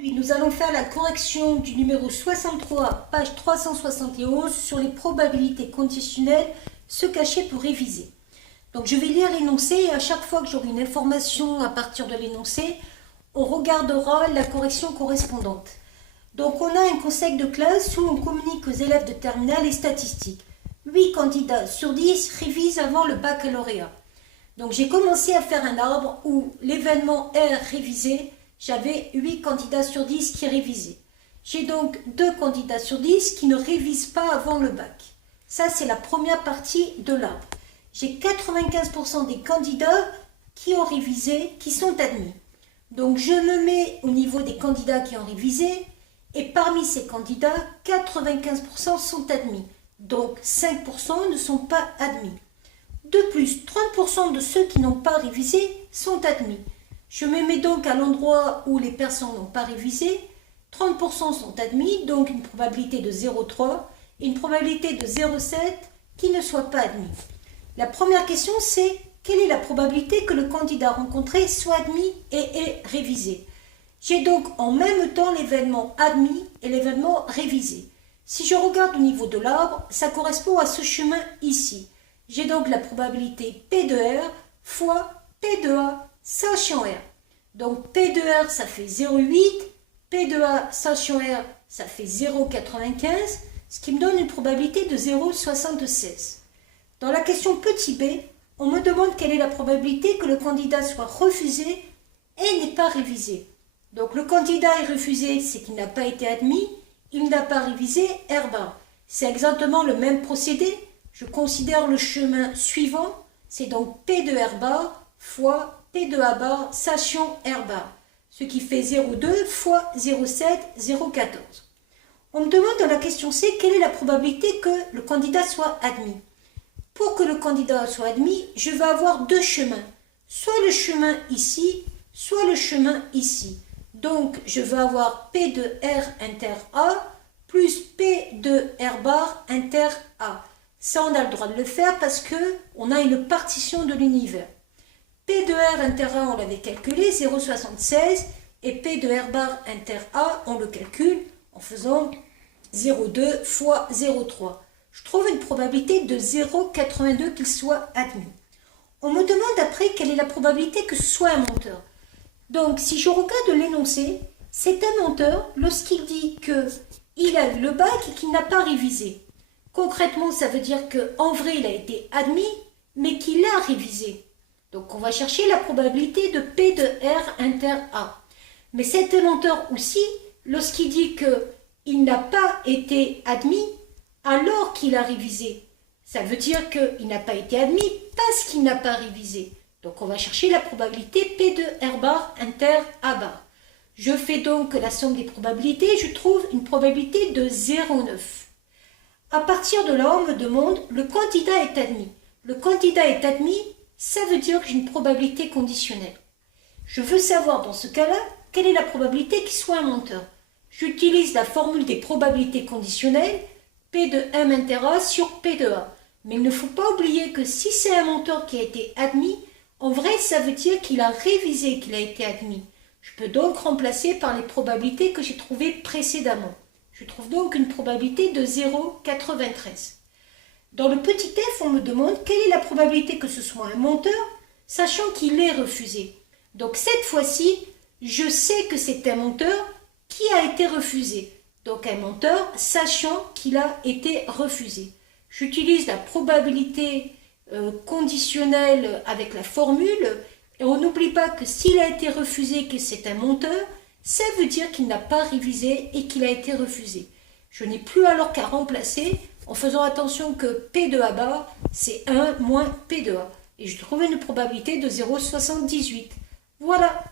Nous allons faire la correction du numéro 63, page 371, sur les probabilités conditionnelles se cacher pour réviser. Donc je vais lire l'énoncé et à chaque fois que j'aurai une information à partir de l'énoncé, on regardera la correction correspondante. Donc on a un conseil de classe où on communique aux élèves de terminale les statistiques. 8 candidats sur 10 révisent avant le baccalauréat. Donc j'ai commencé à faire un arbre où l'événement R révisé, j'avais 8 candidats sur 10 qui révisaient. J'ai donc 2 candidats sur 10 qui ne révisent pas avant le bac. Ça, c'est la première partie de l'arbre. J'ai 95% des candidats qui ont révisé, qui sont admis. Donc je me mets au niveau des candidats qui ont révisé et parmi ces candidats, 95% sont admis. Donc 5% ne sont pas admis. De plus, 30% de ceux qui n'ont pas révisé sont admis. Je me mets donc à l'endroit où les personnes n'ont pas révisé. 30% sont admis, donc une probabilité de 0,3 et une probabilité de 0,7 qui ne soient pas admis. La première question, c'est quelle est la probabilité que le candidat rencontré soit admis et ait révisé? J'ai donc en même temps l'événement admis et l'événement révisé. Si je regarde au niveau de l'arbre, ça correspond à ce chemin ici. J'ai donc la probabilité P de R fois P de A sachant R. Donc P de R, ça fait 0,8. P de A sachant R, ça fait 0,95. Ce qui me donne une probabilité de 0,76. Dans la question petit b, on me demande quelle est la probabilité que le candidat soit refusé et n'ait pas révisé. Donc le candidat est refusé, c'est qu'il n'a pas été admis. Il n'a pas révisé, R bar. C'est exactement le même procédé. Je considère le chemin suivant, c'est donc P de R bar fois P de A bar sachant R bar, ce qui fait 0,2 fois 0,7, 0,14. On me demande dans la question C quelle est la probabilité que le candidat soit admis. Pour que le candidat soit admis, je vais avoir deux chemins, soit le chemin ici, soit le chemin ici. Donc je vais avoir P de R inter A plus P de R bar inter A. Ça, on a le droit de le faire parce qu'on a une partition de l'univers. P de R inter A, on l'avait calculé, 0,76. Et P de R bar inter A, on le calcule en faisant 0,2 fois 0,3. Je trouve une probabilité de 0,82 qu'il soit admis. On me demande après quelle est la probabilité que ce soit un menteur. Donc, si je regarde l'énoncé, c'est un menteur lorsqu'il dit qu'il a eu le bac et qu'il n'a pas révisé. Concrètement, ça veut dire qu'en vrai, il a été admis, mais qu'il a révisé. Donc, on va chercher la probabilité de P de R inter A. Mais c'est un menteur aussi lorsqu'il dit qu'il n'a pas été admis alors qu'il a révisé. Ça veut dire qu'il n'a pas été admis parce qu'il n'a pas révisé. Donc, on va chercher la probabilité P de R bar inter A bar. Je fais donc la somme des probabilités, je trouve une probabilité de 0,9. À partir de là, on me demande, le candidat est admis. Le candidat est admis, ça veut dire que j'ai une probabilité conditionnelle. Je veux savoir dans ce cas-là, quelle est la probabilité qu'il soit un menteur. J'utilise la formule des probabilités conditionnelles, P de M inter A sur P de A. Mais il ne faut pas oublier que si c'est un menteur qui a été admis, en vrai, ça veut dire qu'il a révisé qu'il a été admis. Je peux donc remplacer par les probabilités que j'ai trouvées précédemment. Je trouve donc une probabilité de 0,93. Dans le petit f, on me demande quelle est la probabilité que ce soit un menteur, sachant qu'il est refusé. Donc cette fois-ci, je sais que c'est un menteur qui a été refusé. Donc un menteur, sachant qu'il a été refusé. J'utilise la probabilité conditionnelle avec la formule. Et on n'oublie pas que s'il a été refusé, que c'est un menteur, ça veut dire qu'il n'a pas révisé et qu'il a été refusé. Je n'ai plus alors qu'à remplacer en faisant attention que P de A bar, c'est 1 moins P de A. Et je trouve une probabilité de 0,78. Voilà.